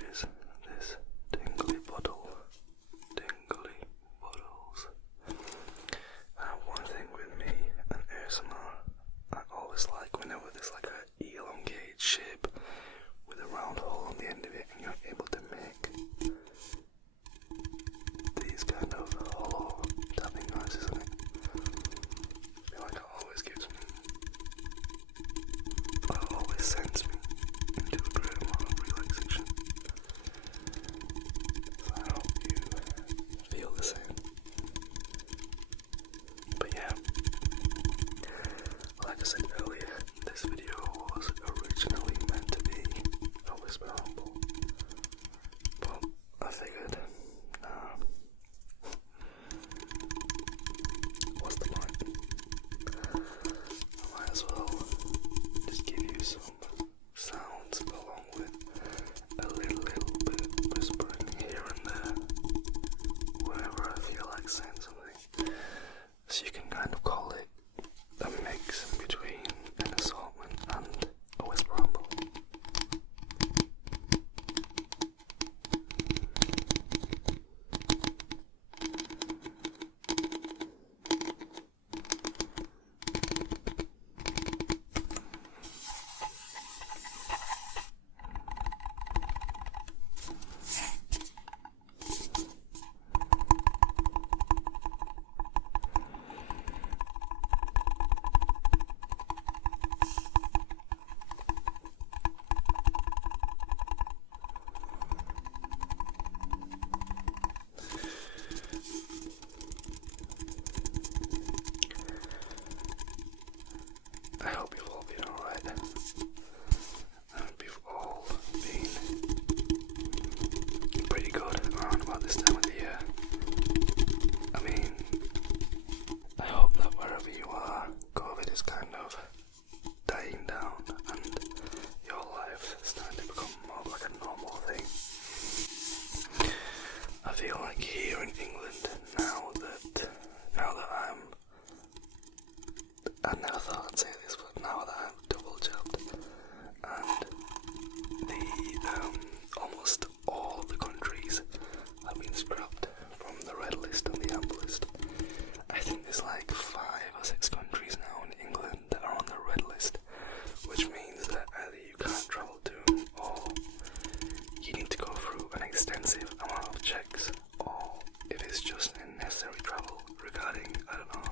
which is this Tingly bottle. Tingly bottles. One thing with me and ASMR, I always like whenever there's like a elongated shape with a round hole on the end of it, and you're able to make these kind of hollow tapping noises on it. I feel like it always gives me, or it always sends me into a great amount of relaxation. So I hope you feel the same. But yeah, like I said earlier, this video was originally meant to be a whisper ramble, but I figured, what's the point? I might as well just give you some sounds along with a little bit whispering here and there, wherever I feel like saying something. So you can kind of call it a mix between an assortment and a whisper ramble. I hope you've all been alright. I hope you've all been pretty good around about this time of the year. I mean, I hope that wherever you are, COVID is kind of dying down and your life is starting to become more like a normal thing. I feel like here in England, now that I never thought I'd say this, but now that I'm double jabbed and almost all of the countries have been scrapped from the red list and the amber list. I think there's like 5 or 6 countries now in England that are on the red list, which means that either you can't travel to them or you need to go through an extensive amount of checks, or if it's just unnecessary travel regarding, I don't know,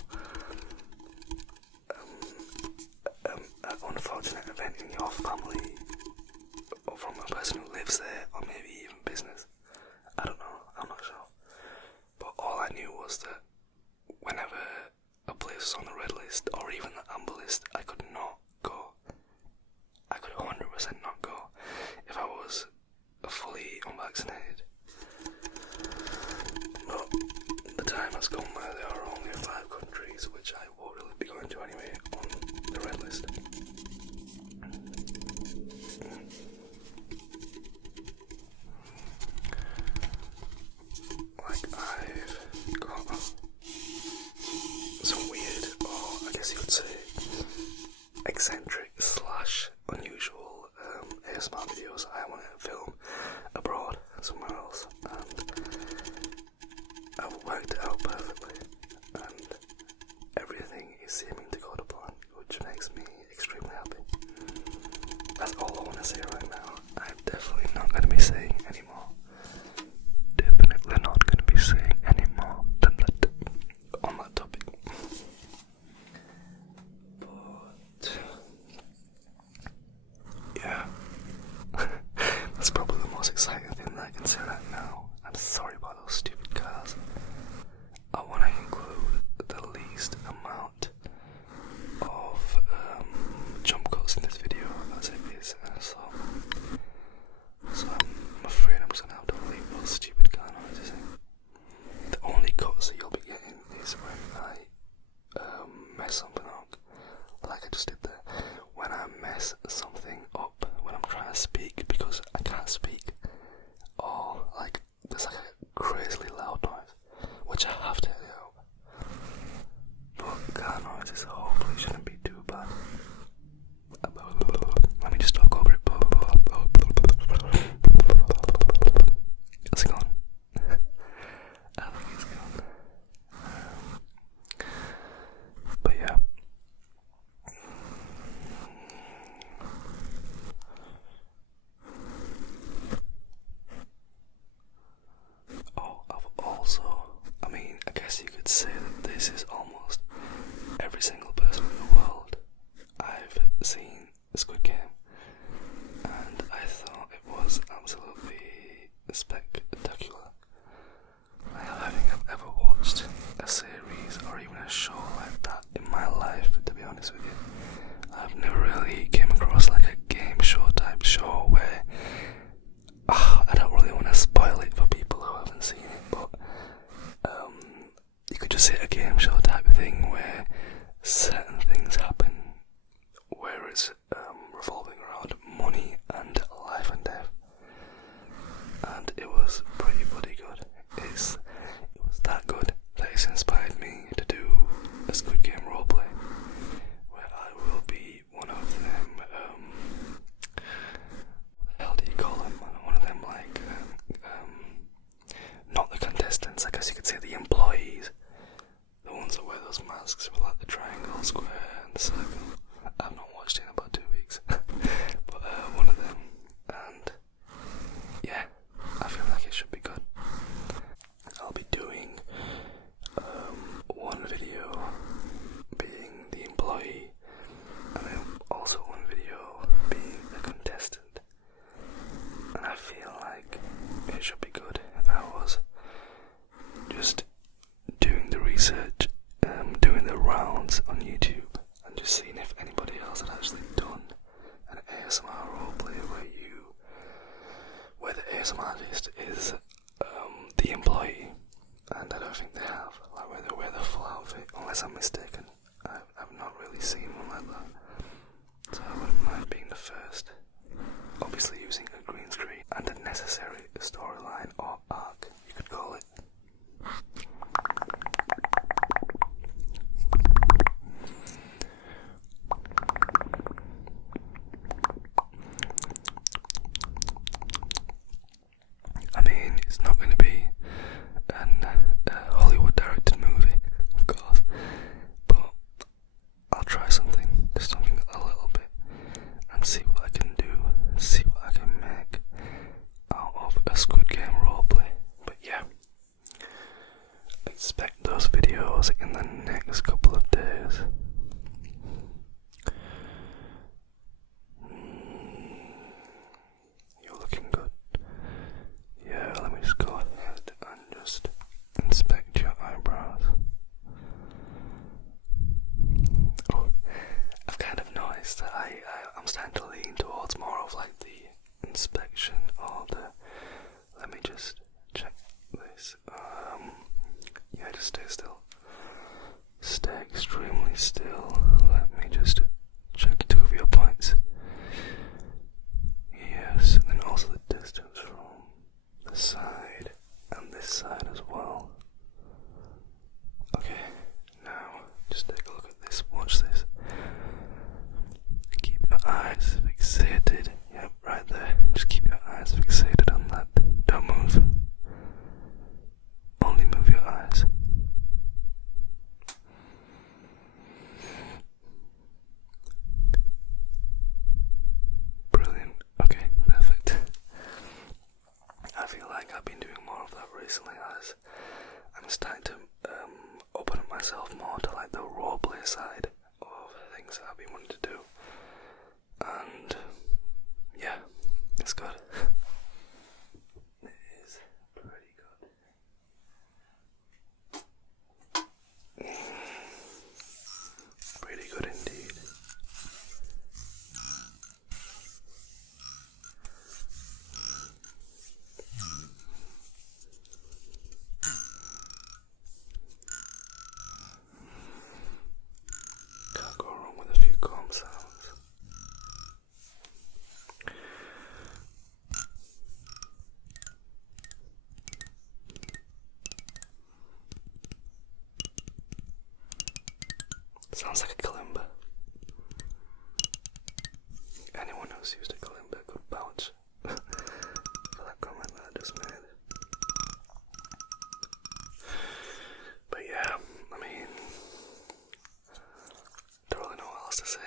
an unfortunate event in your family, or from a person who lives there, or maybe even business. I don't know, I'm not sure. But all I knew was that whenever a place was on the red list, or even the amber list, I could not go. I could 100% not go if I was fully unvaccinated. But the time has come where there are only 5 countries, which I won't really be going to anyway, on the red list. Like, I've got some weird, or I guess you would say eccentric / unusual ASMR videos I want to film abroad somewhere else, and I've worked it out perfectly, and everything is seeming to go to plan, which makes me extremely happy. That's all I want to say right now. I'm definitely not going to be saying any more. Definitely not going to be saying any more than that on that topic. But yeah, that's probably the most exciting thing that I can say right now. I'm sorry about those stupid cars. I want to include the least amount of jump cuts in this video as it is, so ASMR artist is the employee, and I don't think they have, like, where they wear the full outfit, unless I'm mistaken. I've not really seen one like that, so I wouldn't mind being the first. Obviously using a green screen and a necessary storyline or arc, you could call it. I mean, it's not going to be a Hollywood directed movie, of course, but I'll try something, just something a little bit, and see what I can do, see what I can make out of a Squid Game roleplay. But yeah, expect those videos in the next couple of days. You're looking good. Yeah, let me just go ahead and just inspect your eyebrows. Oh, I've kind of noticed that I'm starting to lean towards more of like the inspection or the, let me just check this. Yeah, just stay still. Stay extremely still. Let me just check 2 of your points. Yes, and then also the distance from the side and this side as well. Okay, now just take a look at this. Watch this. Keep your eyes fixated. Yep, right there. Just keep your eyes fixated on that. Don't move. Only move your eyes. Brilliant. Okay, perfect. I feel like I've been doing more of that recently as I'm starting to open up myself more to like the roleplay side of things that I've been wanting to do. And yeah, it's good. It is pretty good. Pretty good indeed. Can't go wrong with a few calm sounds. Sounds like a kalimba. Anyone who's used a kalimba could vouch for that comment that I just made. But yeah, I mean, don't really know what else to say.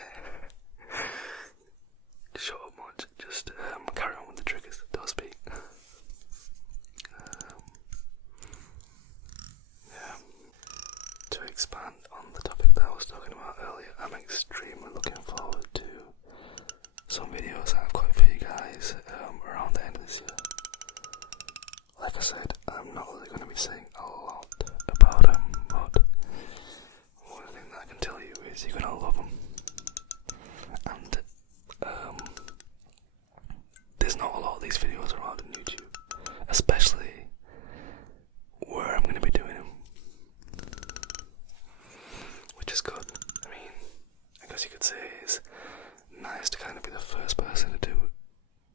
Shut up much, just carry on with the triggers, don't speak. Yeah. To expand on the topic that I was talking about earlier, I'm extremely looking forward to some videos that I've got for you guys around the end of this year. Like I said, I'm not really going to be saying a lot about them, but one thing that I can tell you is you're going to love them. And there's not a lot of these videos around on YouTube, especially where I'm going to be doing them. Which is good. I mean, I guess you could say it's nice to kind of be the first person to do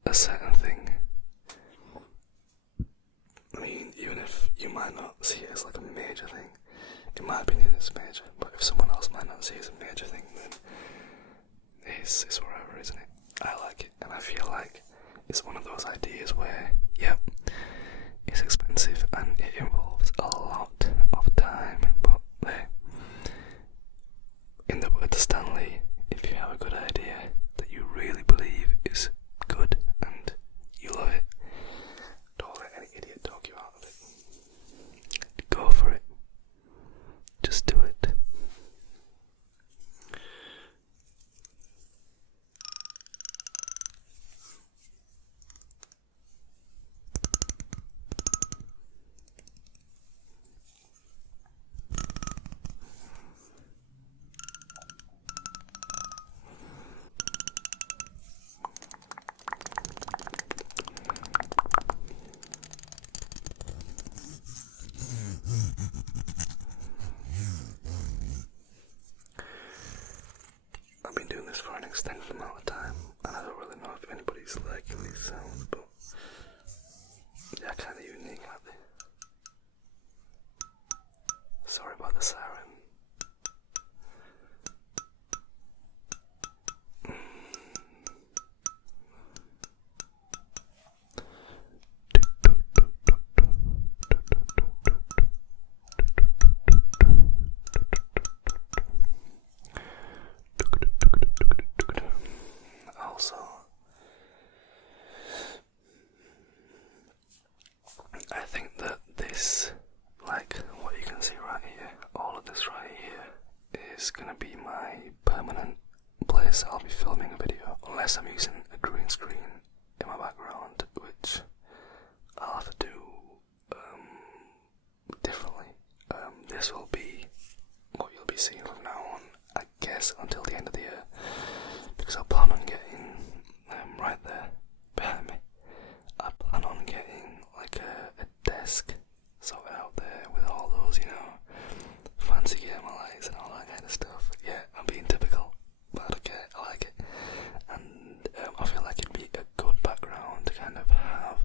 a certain thing. I mean, even if you might not see it as like a major thing, in my opinion it's major, but if someone else might not see it as a major thing, then it's whatever, isn't it? I like it, and I feel like it's one of those ideas where, yep, it's expensive and it involves a lot of time, but there, in the words of Stanley, if you have a good idea that you really believe is good and you love it, don't let any idiot talk you out of it. Go for it. Just do it. extended amount of time, and I don't really know if anybody's liking these sounds, but they're kind of unique, aren't they? Sorry about the siren. Also, I think that this, like what you can see right here, all of this right here, is gonna be my permanent place I'll be filming a video, unless I'm using a green screen in my background, which I'll have to do differently. This will be what you'll be seeing from now on, I guess, until the end of the year, because I plan on getting right there behind me. I plan on getting like a desk sorted out there with all those, you know, fancy gamer lights and all that kind of stuff. Yeah, I'm being typical, but I don't care, I like it. And I feel like it'd be a good background to kind of have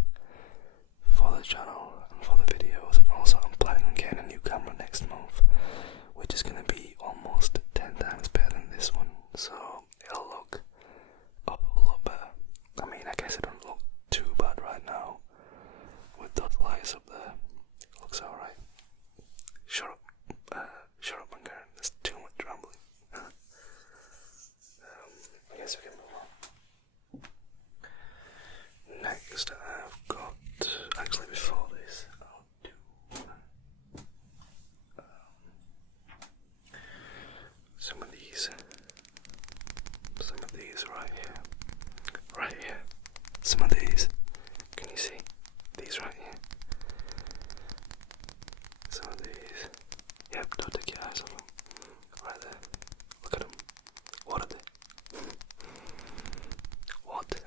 for the channel and for the videos. And also I'm planning on getting a new camera next month, which is going to be almost 10 times better than this one, so it'll look a whole lot better. I mean, I guess it don't look too bad right now with those lights up there. It looks alright. Shut up, Mangaran, there's too much rambling. I guess we can move on. Next I've got, actually before this, I'll do some of these right here, some of these, can you see, these right here, some of these, yep, don't take your eyes off them, right there, look at them, what are they,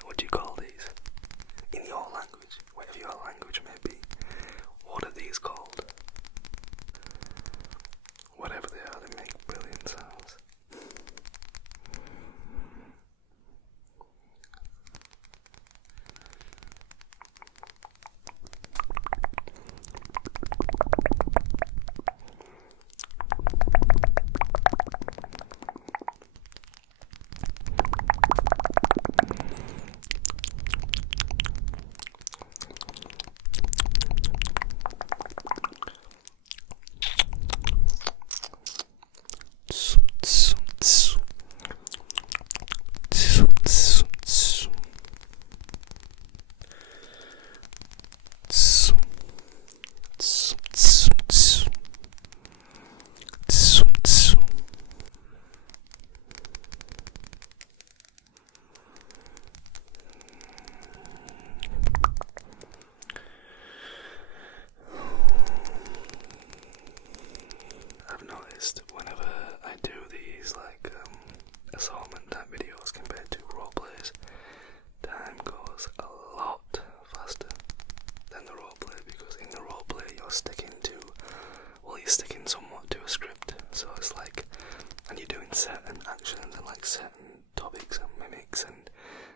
what do you call these, in your language, whatever your language may be, what are these called? Whatever they are, they make brilliant sounds. Whenever I do these like assortment type videos compared to roleplays, time goes a lot faster than the roleplay, because in the roleplay you're sticking somewhat to a script, so it's like, and you're doing certain actions and like certain topics and mimics, and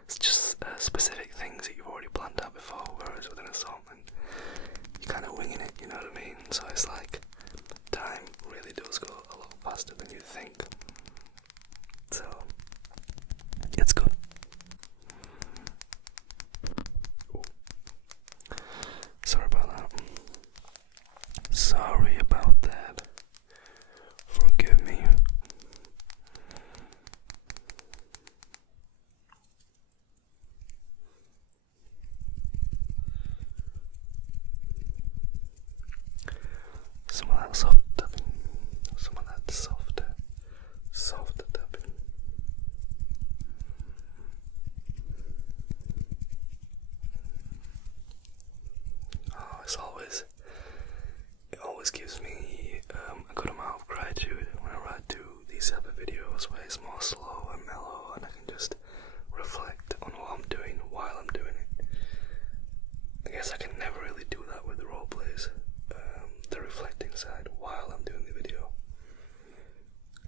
it's just specific things that you've already planned out before, whereas with an assortment you're kind of winging it, you know what I mean? So it's like time really does go a lot faster than you think. So it's good. Ooh. Sorry about that. Sorry about that. Forgive me. Some of that soft tapping, some of that softer tapping. Oh, it always gives me a good amount of gratitude whenever I do these type of videos where it's more slow and mellow, and I can just reflect on what I'm doing while I'm doing it. I guess I can never really do that with the roleplays, the reflecting side while I'm doing the video,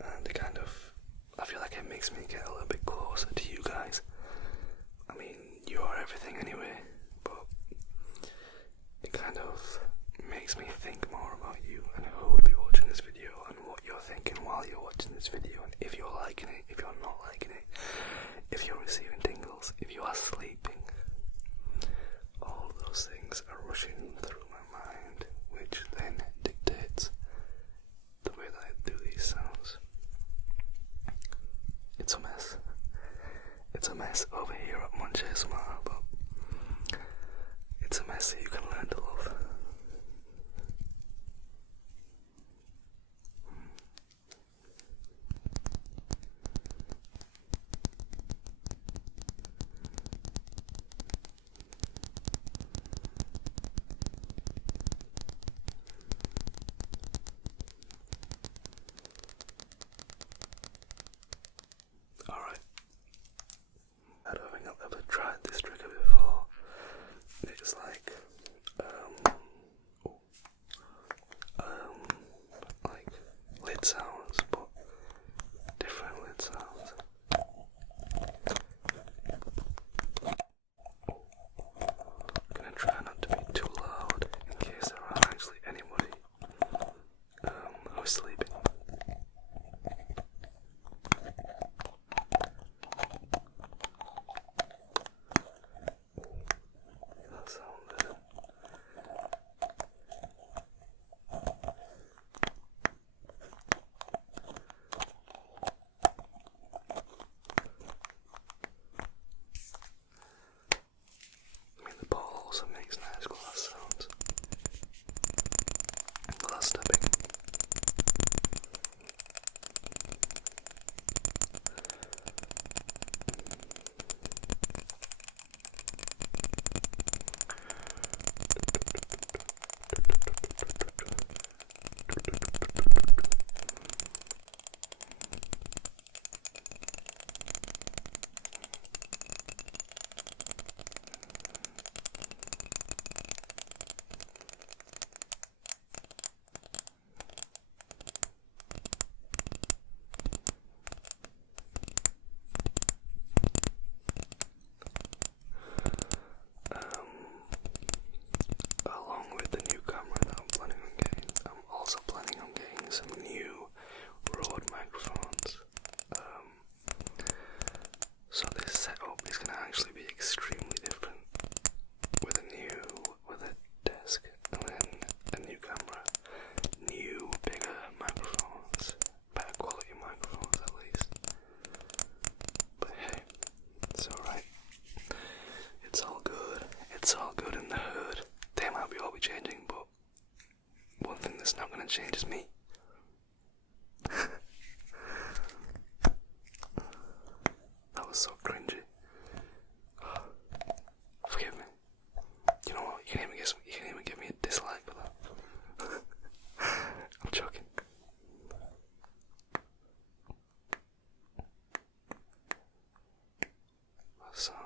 and it kind of, I feel like it makes me get a little bit closer closer to you guys. I mean, you are everything anyway, but it kind of makes me think more about you and who would be watching this video and what you're thinking while you're watching this video, and if you're liking it, if you're not liking it, if you're receiving tingles, if you are sleeping. All of those things are rushing through my mind, which then dictates the way that I do these sounds. It's a mess. It's a mess over here at MunchASMR, but it's a mess that you can learn to love. Alright. I don't think I've ever tried this trigger before. It's like, lid sounds, but different lid sounds. I'm gonna try not to be too loud in case there aren't actually anybody who's sleeping. That sound there. I mean, the ball also makes nice glass sounds and glass tapping. Along with the new camera that I'm planning on getting, I'm also planning on getting some new Rode microphones. So this setup is going to actually be extremely different with a desk and then a new camera, new bigger microphones, better quality microphones at least. But hey, it's alright. It's all good. It's all good in the hood. They might be all be changing, but one thing that's not going to change is me. That was so cringy. Forgive me. You know what? You can even give me a dislike for that. I'm joking. That sound.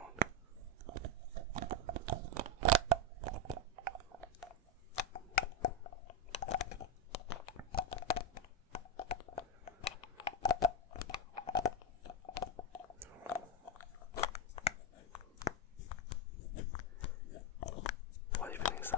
What even is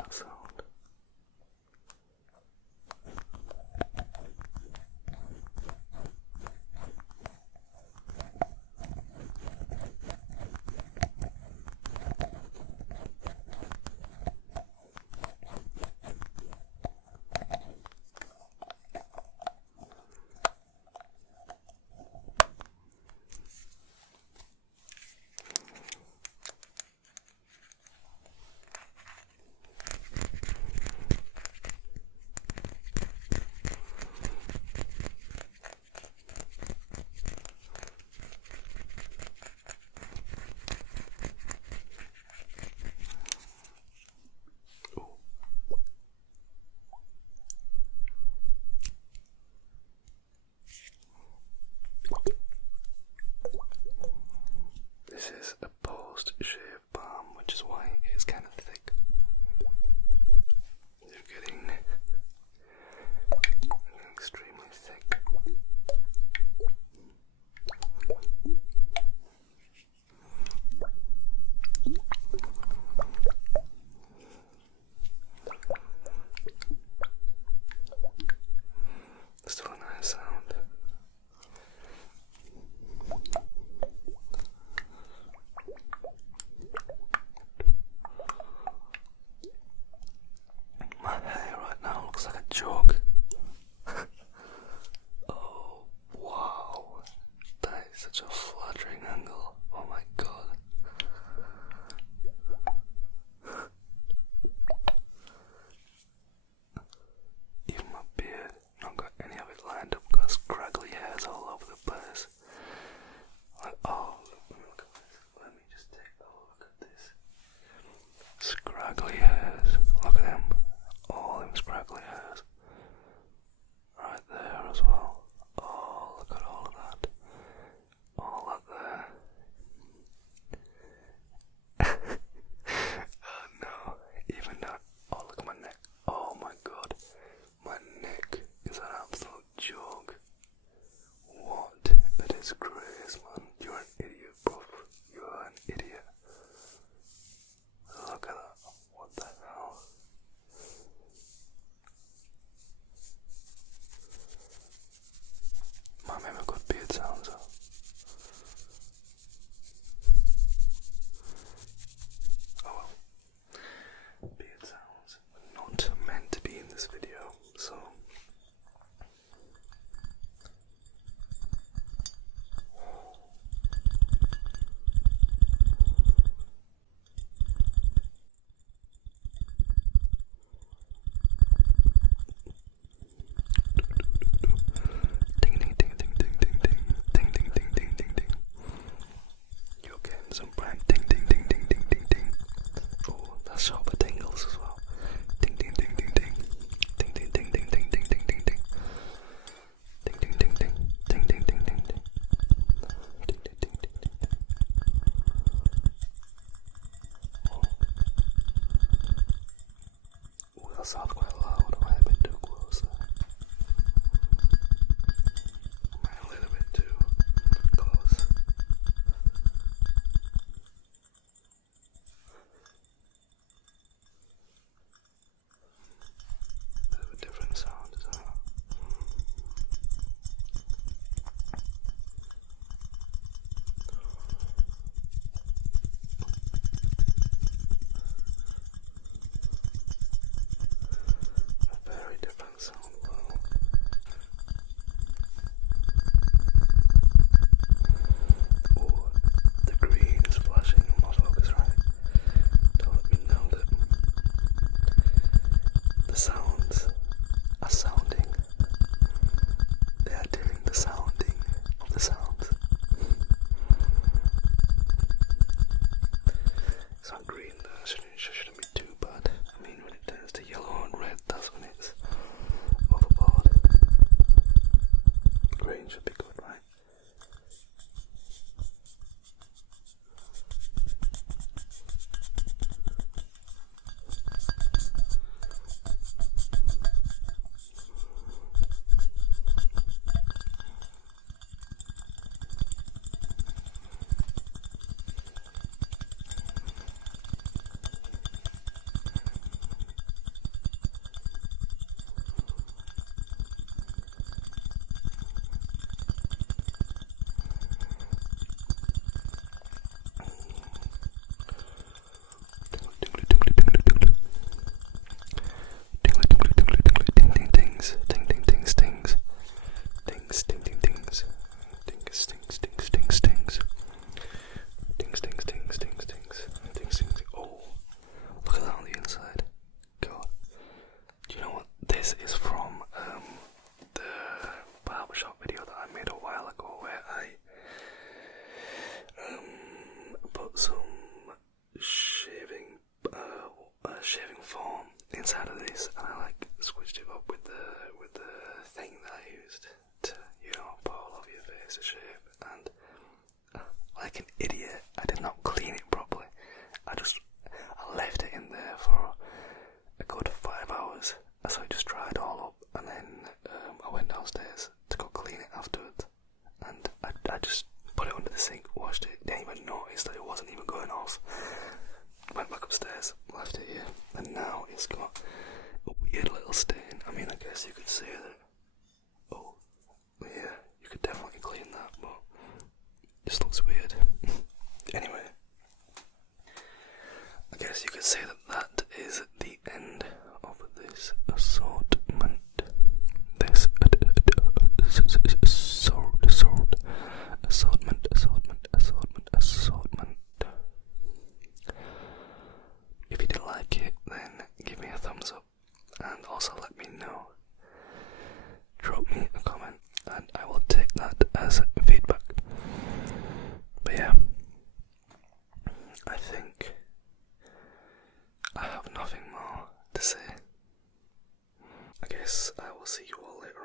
sound quite loud. Am I a bit too close there? Am I a little bit too close? Bit of a different sound, is that? A very different sound. Wow. Oh, the green is flashing on my focus, right? To let me know that the sounds are sounding. They are doing the sounding of the sounds. It's not green though, shouldn't be too bad. I mean, when it turns to yellow and red, that's when it's overboard. Green should be good, right? Shaving foam inside of this, and I like squished it up with the thing that I used to, put all over your face to shave. And like an idiot, I did not clean it properly. I left it in there for a good 5 hours, so it just dried all up. And then I went downstairs to go clean it afterwards, and I just put it under the sink, washed it, didn't even notice that it wasn't even going off. Went back upstairs, left it here, and now it's got a weird little stain. I mean, I guess you could say that. Oh, yeah, you could definitely clean that, but it just looks weird. Anyway, I guess you could say that is the end of this assortment. This assortment. If you did like it, then give me a thumbs up, and also let me know. Drop me a comment, and I will take that as feedback. But yeah, I think I have nothing more to say. I guess I will see you all later